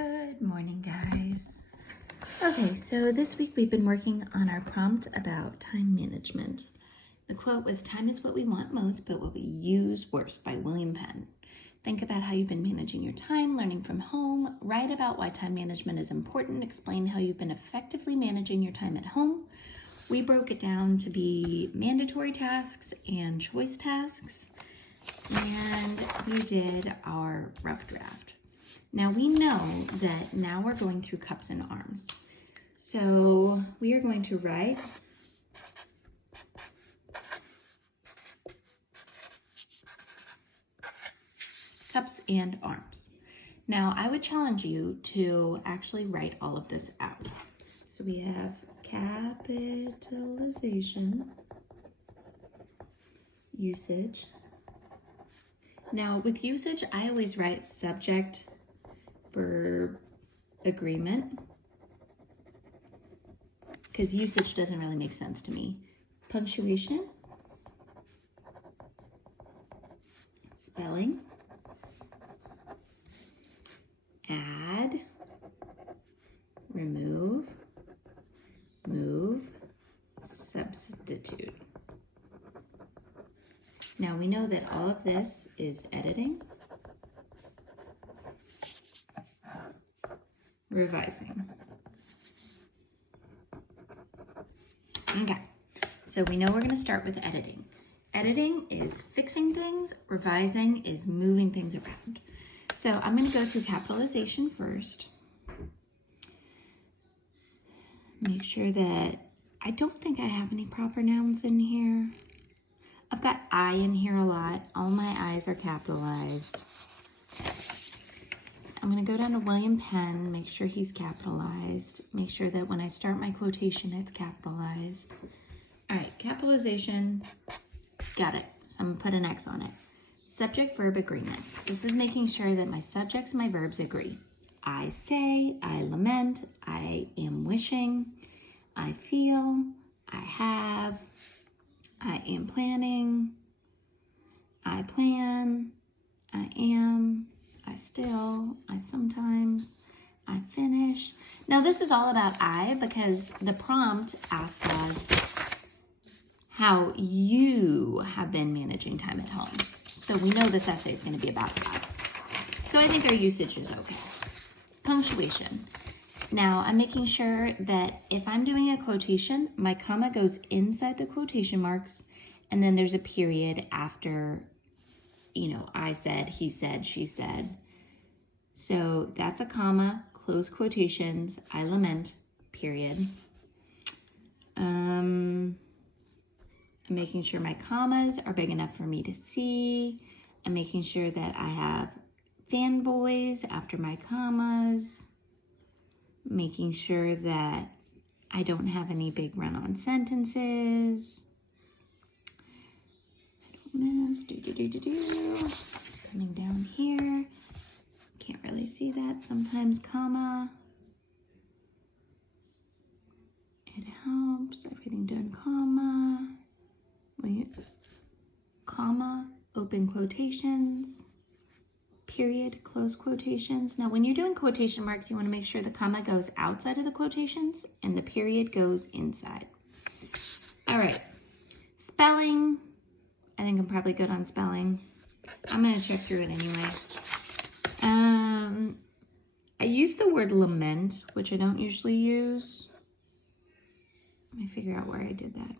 Good morning, guys. Okay, so this week we've been working on our prompt about time management. The quote was, "Time is what we want most, but what we use worst," by William Penn. Think about how you've been managing your time, learning from home, write about why time management is important, explain how you've been effectively managing your time at home. We broke it down to be mandatory tasks and choice tasks, and we did our rough draft. Now we know that now we're going through cups and arms. So we are going to write cups and arms. Now I would challenge you to actually write all of this out. So we have capitalization, usage. Now with usage, I always write subject, verb, agreement, because usage doesn't really make sense to me. Punctuation, spelling, add, remove, move, substitute. Now we know that all of this is editing, revising. Okay, so we know we're going to start with editing. Editing is fixing things, revising is moving things around. So I'm going to go through capitalization first. Make sure that I don't think I have any proper nouns in here. I've got I in here a lot. All my I's are capitalized. I'm going to go down to William Penn, make sure he's capitalized. Make sure that when I start my quotation, it's capitalized. All right, capitalization, got it. So I'm going to put an X on it. Subject, verb, agreement. This is making sure that my subjects and my verbs agree. I say, I lament, I am wishing, I feel, I have, I am planning, I plan, I am, I still, I sometimes, I finish. Now this is all about I because the prompt asked us how you have been managing time at home. So we know this essay is going to be about us. So I think our usage is okay. Punctuation. Now I'm making sure that if I'm doing a quotation, my comma goes inside the quotation marks and then there's a period after, I said, he said, she said. So that's a comma, close quotations, I lament, period. I'm making sure my commas are big enough for me to see. I'm making sure that I have fanboys after my commas. Making sure that I don't have any big run-on sentences. I don't miss, Coming down here. Can't really see that. Sometimes comma. It helps. Everything done, comma. Comma, open quotations, period, close quotations. Now, when you're doing quotation marks, you want to make sure the comma goes outside of the quotations and the period goes inside. All right, spelling. I think I'm probably good on spelling. I'm going to check through it anyway. I use the word lament, which I don't usually use. Let me figure out where I did that.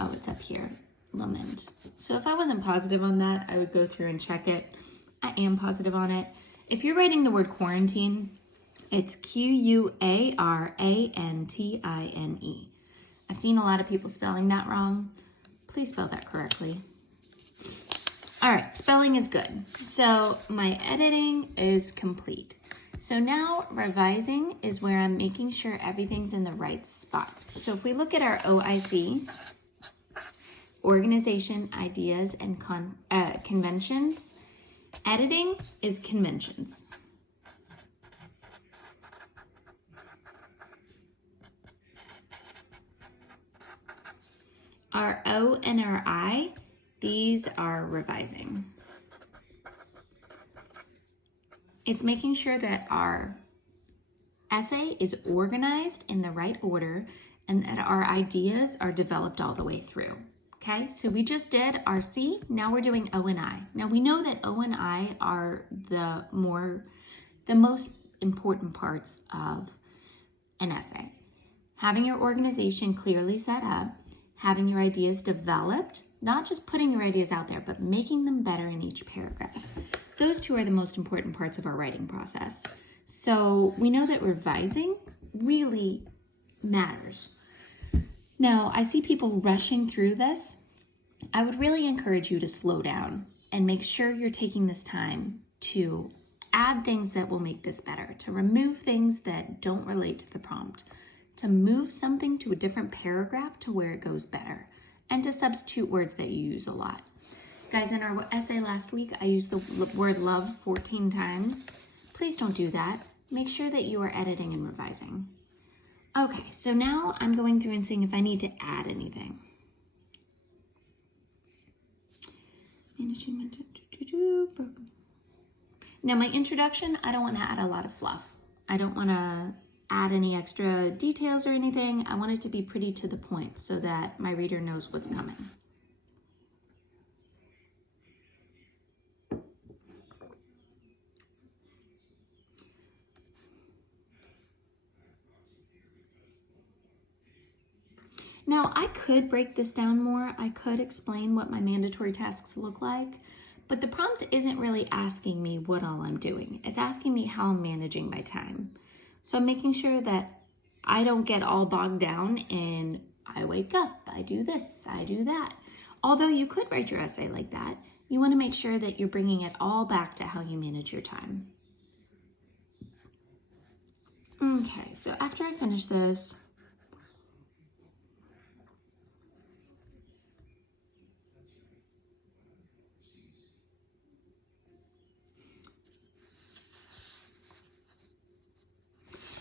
Oh, it's up here, lament. So if I wasn't positive on that, I would go through and check it. I am positive on it. If you're writing the word quarantine, it's Q-U-A-R-A-N-T-I-N-E. I've seen a lot of people spelling that wrong. Please spell that correctly. All right, spelling is good. So my editing is complete. So now revising is where I'm making sure everything's in the right spot. So if we look at our OIC, organization, ideas, and conventions, editing is conventions. Our O and our I, these are revising. It's making sure that our essay is organized in the right order and that our ideas are developed all the way through. Okay, so we just did our C, now we're doing O and I. Now we know that O and I are the most important parts of an essay. Having your organization clearly set up, having your ideas developed, not just putting your ideas out there, but making them better in each paragraph. Those two are the most important parts of our writing process. So we know that revising really matters. Now, I see people rushing through this. I would really encourage you to slow down and make sure you're taking this time to add things that will make this better, to remove things that don't relate to the prompt, to move something to a different paragraph to where it goes better, and to substitute words that you use a lot. Guys, in our essay last week, I used the word love 14 times. Please don't do that. Make sure that you are editing and revising. Okay, so now I'm going through and seeing if I need to add anything. Now my introduction, I don't want to add a lot of fluff. I don't want to add any extra details or anything. I want it to be pretty to the point so that my reader knows what's coming. Now, I could break this down more. I could explain what my mandatory tasks look like, but the prompt isn't really asking me what all I'm doing. It's asking me how I'm managing my time. So I'm making sure that I don't get all bogged down in I wake up, I do this, I do that. Although you could write your essay like that, you want to make sure that you're bringing it all back to how you manage your time. Okay, so after I finish this,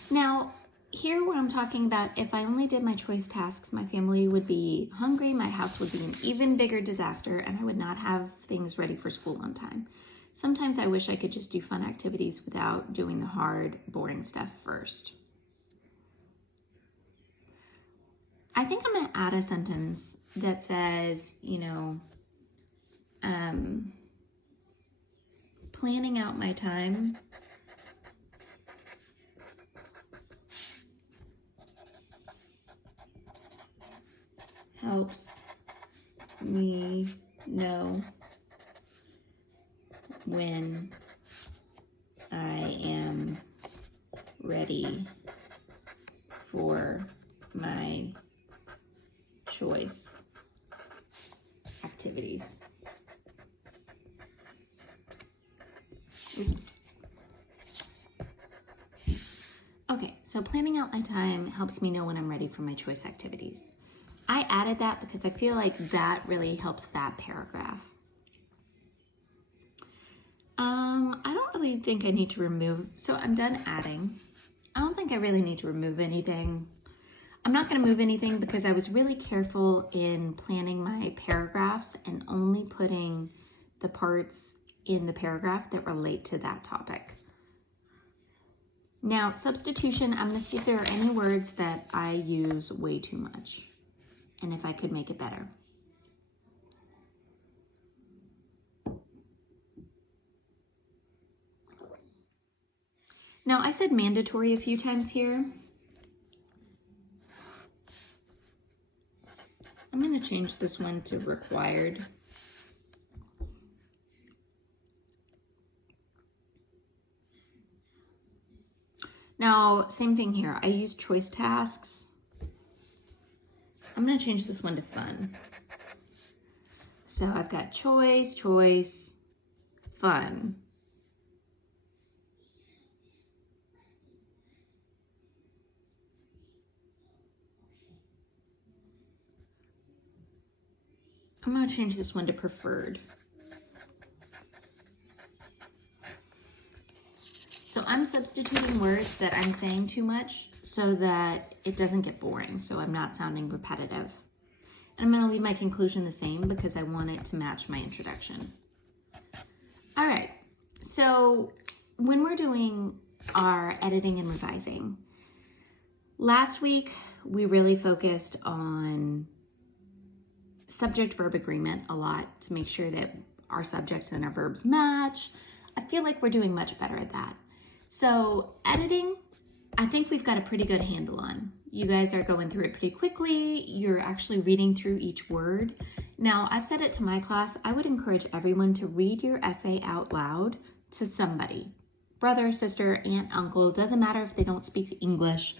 now, here where I'm talking about if I only did my choice tasks, my family would be hungry, my house would be an even bigger disaster, and I would not have things ready for school on time. Sometimes I wish I could just do fun activities without doing the hard, boring stuff first. I think I'm going to add a sentence that says, planning out my time helps me know when I am ready for my choice activities. Okay, so planning out my time helps me know when I'm ready for my choice activities. I added that because I feel like that really helps that paragraph. I don't really think I need to remove, so I'm done adding. I don't think I really need to remove anything. I'm not going to move anything because I was really careful in planning my paragraphs and only putting the parts in the paragraph that relate to that topic. Now, substitution, I'm going to see if there are any words that I use way too much and if I could make it better. Now, I said mandatory a few times here. I'm going to change this one to required. Now, same thing here. I use choice tasks. I'm going to change this one to fun. So I've got choice, choice, fun. I'm going to change this one to preferred. So I'm substituting words that I'm saying too much so that it doesn't get boring, so I'm not sounding repetitive. And I'm going to leave my conclusion the same because I want it to match my introduction. All right, so when we're doing our editing and revising, last week we really focused on subject-verb agreement a lot to make sure that our subjects and our verbs match. I feel like we're doing much better at that. So editing, I think we've got a pretty good handle on. You guys are going through it pretty quickly. You're actually reading through each word. Now, I've said it to my class, I would encourage everyone to read your essay out loud to somebody. Brother, sister, aunt, uncle, doesn't matter if they don't speak English.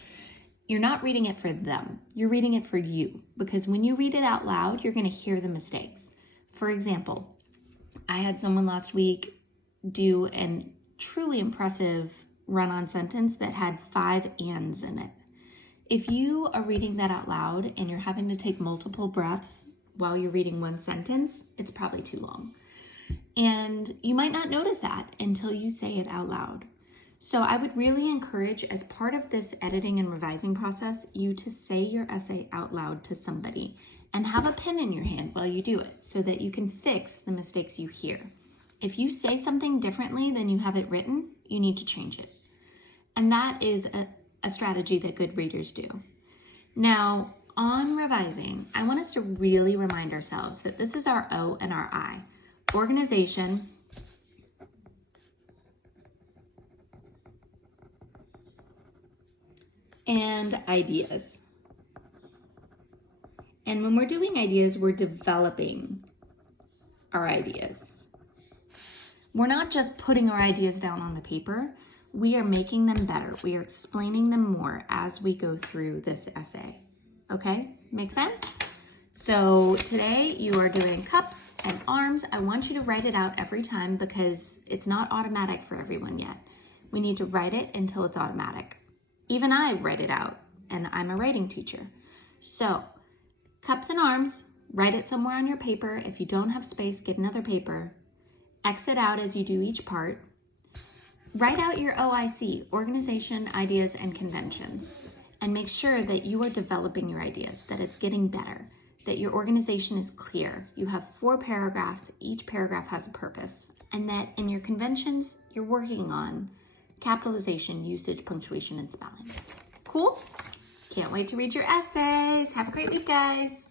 You're not reading it for them. You're reading it for you, because when you read it out loud, you're going to hear the mistakes. For example, I had someone last week do a truly impressive run-on sentence that had 5 ands in it. If you are reading that out loud and you're having to take multiple breaths while you're reading one sentence, it's probably too long. And you might not notice that until you say it out loud. So I would really encourage, as part of this editing and revising process, you to say your essay out loud to somebody and have a pen in your hand while you do it so that you can fix the mistakes you hear. If you say something differently than you have it written, you need to change it. And that is a strategy that good readers do. Now, on revising, I want us to really remind ourselves that this is our O and our I. Organization, and ideas. And when we're doing ideas, we're developing our ideas. We're not just putting our ideas down on the paper. We are making them better. We are explaining them more as we go through this essay. Okay, make sense? So today you are doing cups and arms. I want you to write it out every time because it's not automatic for everyone yet. We need to write it until it's automatic. Even I write it out, and I'm a writing teacher. So, cups and arms, write it somewhere on your paper. If you don't have space, get another paper. Exit out as you do each part. Write out your OIC, organization, ideas, and conventions. And make sure that you are developing your ideas, that it's getting better, that your organization is clear. You have 4 paragraphs, each paragraph has a purpose. And that in your conventions, you're working on capitalization, usage, punctuation, and spelling. Cool? Can't wait to read your essays. Have a great week, guys.